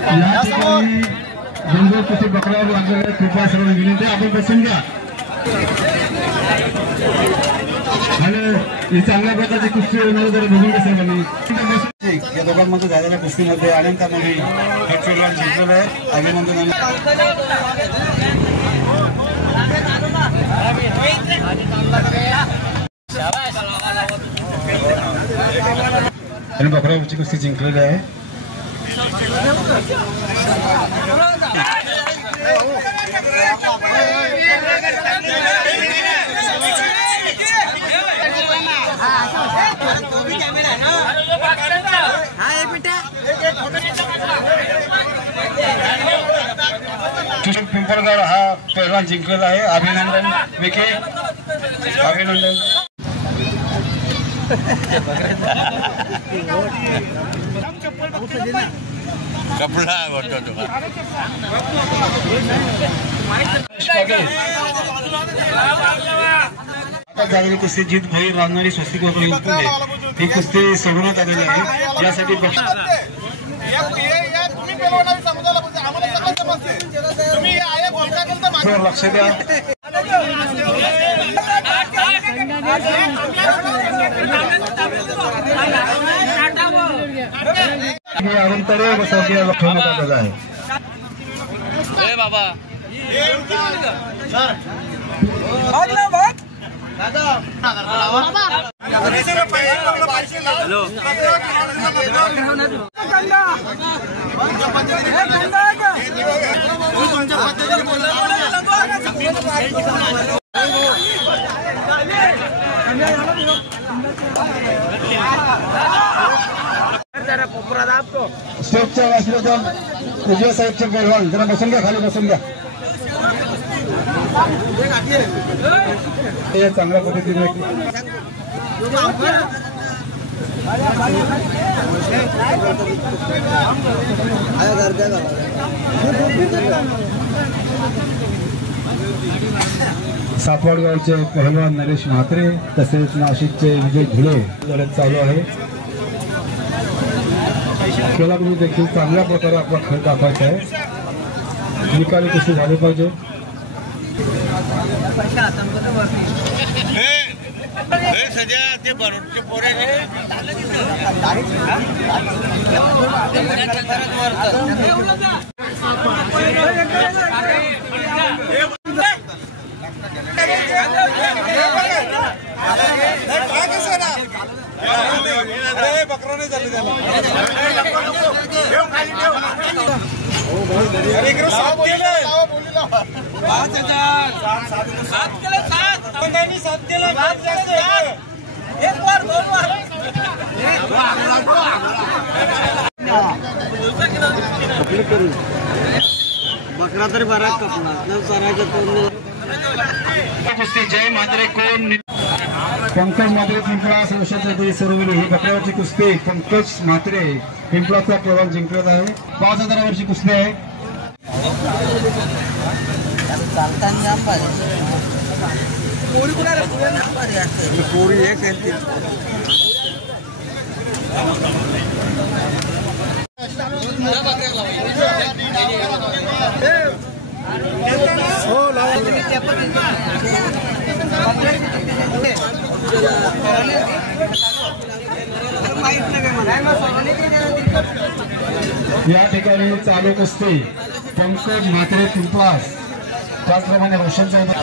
या ठिकाणी जंगल कुस्ती बकऱ्यावर लागलेल्या कृपया सर्व विनंती आपण बसून घ्या आणि ही चांगल्या प्रकारची कुस्ती होणार जर बघून घ्या सर्वांनी। या दोघांमध्ये झालेल्या कुस्तीमध्ये अनंतामध्ये गट फेडरल जिंकलेलं आहे, अभिनंदन। आणि बकऱ्यावरची कुस्ती जिंकलेली आहे। पिंपळगाव हा पहिलवान जिंकलेला आहे, अभिनंदन विखे, अभिनंदन। झालेली कुस्ती जीत भोई राहणारी स्वस्तिक ही कुस्ती सोडवण्यात आलेली आहे। यासाठी लक्ष द्या। अनंतरे बसवण्यात आलेला आहे। बाबा स्टेजच्या वासनातून विजय साहेबचे पैलवान जरा बसून घ्या, खाली बसून घ्या। चांगल्या पद्धतीने सापवाडगावचे पहिलवान नरेश म्हात्रे तसेच नाशिकचे विजय धुळे लढत चालू आहे। खेळाडू देखील चांगल्या प्रकारे आपला खेळ दाखवायचा आहे, निकाली कुस्ती झाली पाहिजे। बकरा तरी बरा कुस्ती जय म्हात्रे कोण पंकज म्हात्रे पिंपळा संस्थाचे सर्व ही बकऱ्यावरची कुस्ती पंकज म्हात्रे पिंपळाचा पैलवान जिंकत आहे। 5000 वर्षी कुस्ती आहे। पूरी एक या ठिकाणी चालू कुस्ती पंकज म्हात्रे पिंपळास, त्याचप्रमाणे रोशन चौधरी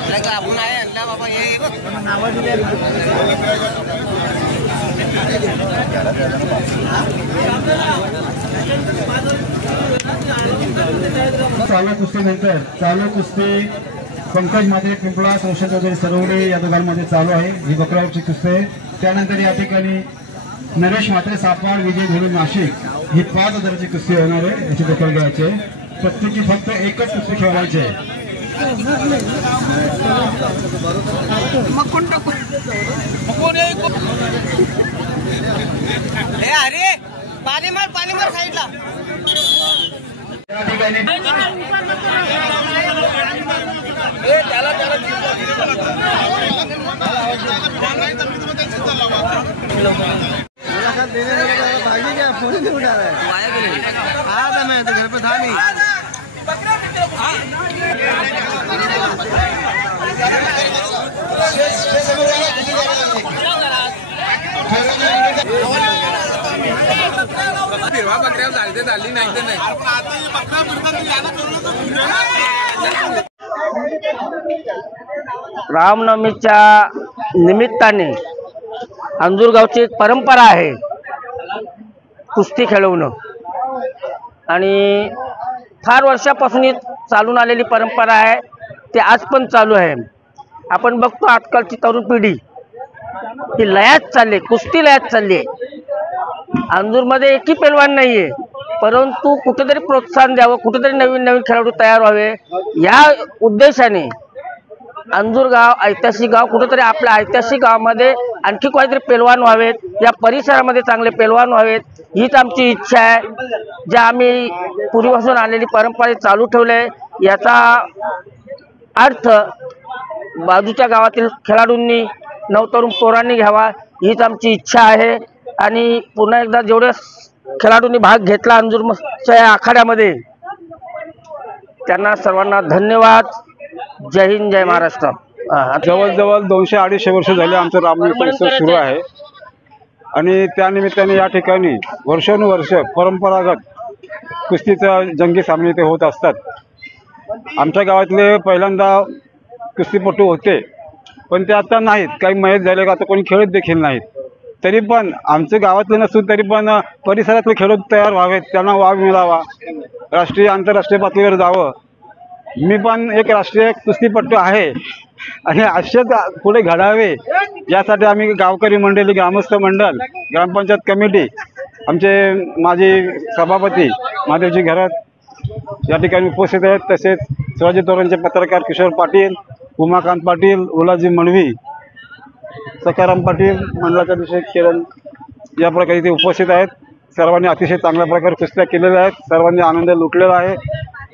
चालू कुस्तीनंतर चालू कुस्ती पंकज म्हात्रे पिंपळास, रोशन चौधरी सरवडे या दोघांमध्ये चालू आहे। ही बकऱ्यावरची कुस्ती आहे। त्यानंतर या ठिकाणी नरेश म्हात्रे सापवाड विजय धुळे नाशिक ही 5000ची कुस्ती होणार आहे, याची दखल घ्यायची आहे। प्रत्येकी फक्त एकच कुस्ती खेळवायची आहे। अरे पाणी मार साईडला। या ठिकाणी मुलाकात देने भागी क्या फोन नहीं उठा रहा है। आया था मैं है तो घर पे था नहीं। रामनवमीच्या निमित्ताने अंजूरगावची एक परंपरा आहे कुस्ती खेळवणं आणि फार वर्षापासून ही चालून आलेली परंपरा आहे. ते आज पण चालू आहे. आपण बघतो आजकालची तरुण पिढी ही लयात चालली, कुस्ती लयात चालली आहे. अंजूरमध्ये एकही पैलवान नाही आहे, परंतु कुठेतरी प्रोत्साहन द्यावं, कुठेतरी नवीन नवीन खेळाडू तयार व्हावे या उद्देशाने अंजूर गाव ऐतिहासिक गाव कुठेतरी आपल्या ऐतिहासिक गावामध्ये आणखी काहीतरी पैलवान व्हावेत, या परिसरामध्ये चांगले पैलवान व्हावेत हीच आमची इच्छा आहे. ज्या आम्ही पूर्वीपासून आलेली परंपरा चालू ठेवले याचा अर्थ बाजूच्या गावातील खेळाडूंनी नवतरुण पोरांनी घ्यावा हीच आमची इच्छा आहे. आणि पुन्हा एकदा जेवढे खेळाडूंनी भाग घेतला अंजूरच्या या आखाड्यामध्ये त्यांना सर्वांना धन्यवाद. जय हिंद, जय महाराष्ट्र. जवळजवळ 200-250 वर्ष झाले आमचं रामनवमी उत्सव सुरू आहे आणि त्यानिमित्ताने या ठिकाणी वर्षानुवर्ष परंपरागत कुस्तीचं जंगी सामने ते होत असतात. आमच्या गावातले पहिल्यांदा कुस्तीपटू होते, पण ते आता नाहीत. काही मयत झाले का आता कोणी खेळत देखील नाहीत. तरी पण आमचं गावातले नसून तरी पण परिसरातले खेळाडू तयार व्हावेत, त्यांना वाव मिळावा, राष्ट्रीय आंतरराष्ट्रीय पातळीवर जावं. मी पण एक राष्ट्रीय कुस्तीपटू आहे आणि असेच पुढे घडावे यासाठी आम्ही गावकरी मंडळी, ग्रामस्थ मंडळ, ग्रामपंचायत कमिटी, आमचे माजी सभापती महादेवजी घरात या ठिकाणी उपस्थित आहेत. तसेच शिवाजी तोरणचे पत्रकार किशोर पाटील, उमाकांत पाटील, उलाजी मळवी, सकाराम पाटील, मंडळाचे अध्यक्ष किरण या प्रकारे ते उपस्थित आहेत. सर्वांनी अतिशय चांगल्या प्रकारे कुस्त्या केलेल्या आहेत. सर्वांनी आनंद लुटलेला आहे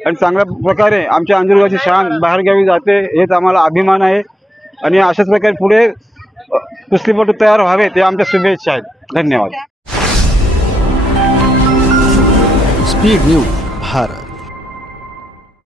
आणि चांगल्या प्रकारे आमच्या अंजूरगावची शान बाहेरगावी जाते हेच आम्हाला अभिमान आहे. आणि अशाच प्रकारे पुढे कुस्तीपटू तयार व्हावे ते आमच्या शुभेच्छा आहेत. धन्यवाद. Speed news Bharat.